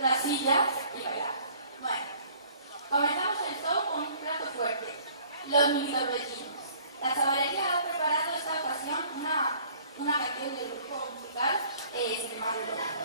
la silla y bailar. Bueno, comenzamos el show con un plato fuerte, los mini torbellinos. La Chavarrería ha preparado esta ocasión una canción del grupo musical Extremadura.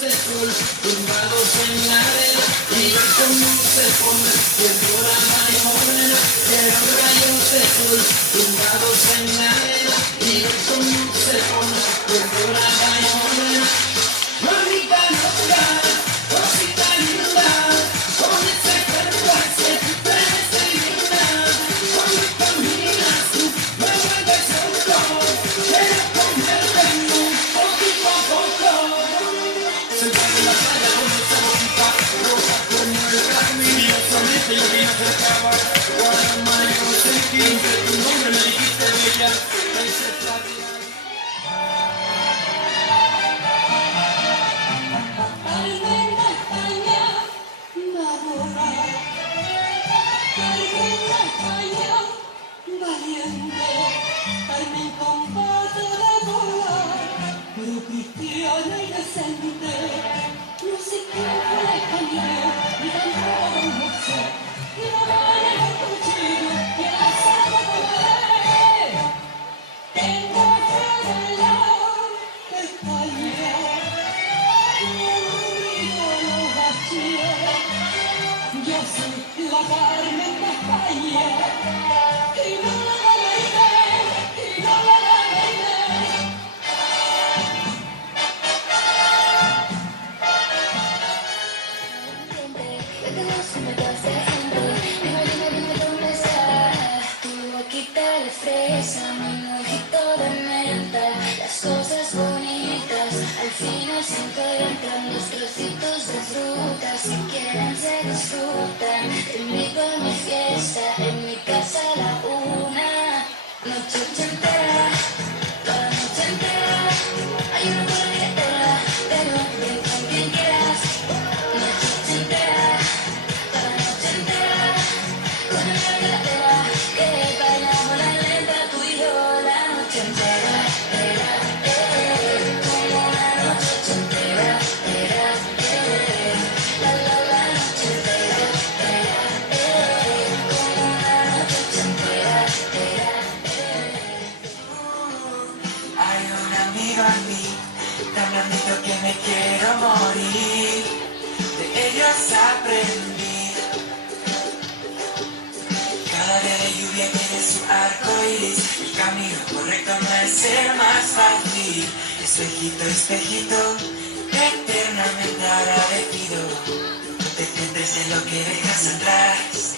ese sol, tumbados en la arena, y ver cómo se pone, viendo la mañana, eran rayos de sol, tumbados en la arena, y ver cómo se pone, viendo la mañana. Mamita loca, cosita linda, con ese cuerpo ese, ese linda, cuando caminas tú, me vuelves loco, quiero comerte poquito a poco. Sentado en la playa con esa boquita roja como el carmín, y solamente yo vine a acercaba, guarda yo sentí que tu nombre me dijiste bella, ese flaquita. Carmen con pato de bola, pero cristiana y decente. No sé quién fue la española, ni tampoco un mozo, y la mano en el cuchillo, y el asado con él. Tengo frío al lado de España, y el río lo vacía. Yo soy la Carmen de España, y no la gané, y no la gané. Yo conozco un montón de gente, dime dónde está. Tu boquita de fresa, mi mojito de menta. Las cosas bonitas al final se encuentran. Los trocitos de fruta, si quieren se disfrutan. Te invito a mi fiesta, en mi casa a la una. Noche entera, toda la noche entera. Hay una buena billetera, pero ven con quien quieras. Noche entera, toda la noche entera. Con una billetera, que bailamos la lenta, tú y yo la noche entera. Como la noche entera, la noche entera, como la noche entera. Hay un amigo en mí, tan blandito que me quiero morir. De ellos aprendí. Cada día de lluvia tiene su arco iris. El camino correcto no es el más fácil. Espejito, espejito, eternamente agradecido. No te centres en lo que dejas atrás.